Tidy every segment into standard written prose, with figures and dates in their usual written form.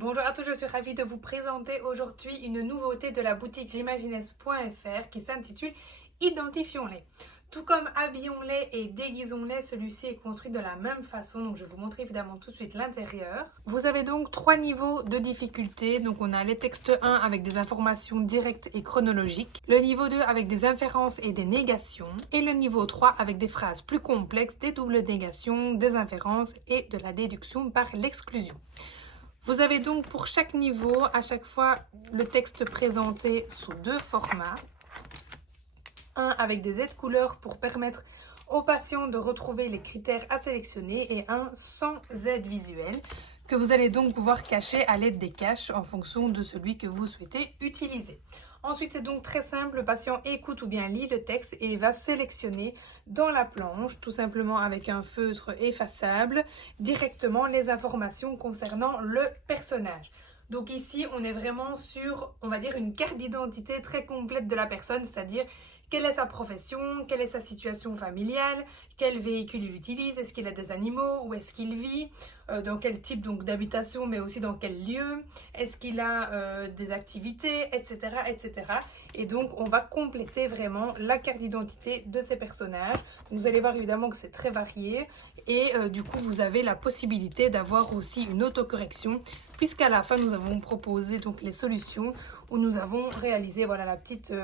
Bonjour à tous, je suis ravie de vous présenter aujourd'hui une nouveauté de la boutique j'imagines.fr qui s'intitule Identifions-les. Tout comme habillons-les et déguisons-les, celui-ci est construit de la même façon, donc je vais vous montrer évidemment tout de suite l'intérieur. Vous avez donc 3 niveaux de difficulté, donc on a les textes 1 avec des informations directes et chronologiques, le niveau 2 avec des inférences et des négations, et le niveau 3 avec des phrases plus complexes, des doubles négations, des inférences et de la déduction par l'exclusion. Vous avez donc pour chaque niveau, à chaque fois, le texte présenté sous 2 formats. Un avec des aides couleurs pour permettre aux patients de retrouver les critères à sélectionner et un sans aide visuelle que vous allez donc pouvoir cacher à l'aide des caches en fonction de celui que vous souhaitez utiliser. Ensuite, c'est donc très simple, le patient écoute ou bien lit le texte et va sélectionner dans la planche, tout simplement avec un feutre effaçable, directement les informations concernant le personnage. Donc ici, on est vraiment sur, on va dire, une carte d'identité très complète de la personne, c'est-à-dire quelle est sa profession, quelle est sa situation familiale, quel véhicule il utilise, est-ce qu'il a des animaux, où est-ce qu'il vit, dans quel type donc d'habitation, mais aussi dans quel lieu, est-ce qu'il a des activités, etc., etc. Et donc, on va compléter vraiment la carte d'identité de ces personnages. Vous allez voir évidemment que c'est très varié et du coup, vous avez la possibilité d'avoir aussi une autocorrection puisqu'à la fin, nous avons proposé donc les solutions où nous avons réalisé voilà, la petite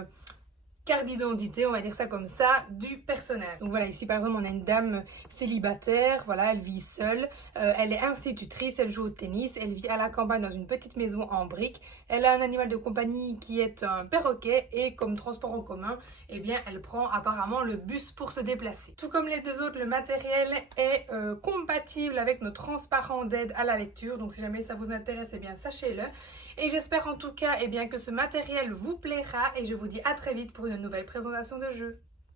carte d'identité, on va dire ça comme ça, du personnage. Donc voilà, ici par exemple on a une dame célibataire, voilà, elle vit seule, elle est institutrice, elle joue au tennis, elle vit à la campagne dans une petite maison en briques, elle a un animal de compagnie qui est un perroquet et comme transport en commun, eh bien elle prend apparemment le bus pour se déplacer. Tout comme les deux autres, le matériel est compatible avec nos transparents d'aide à la lecture, donc si jamais ça vous intéresse, eh bien sachez-le. Et j'espère en tout cas eh bien, que ce matériel vous plaira et je vous dis à très vite pour une nouvelle présentation de jeu.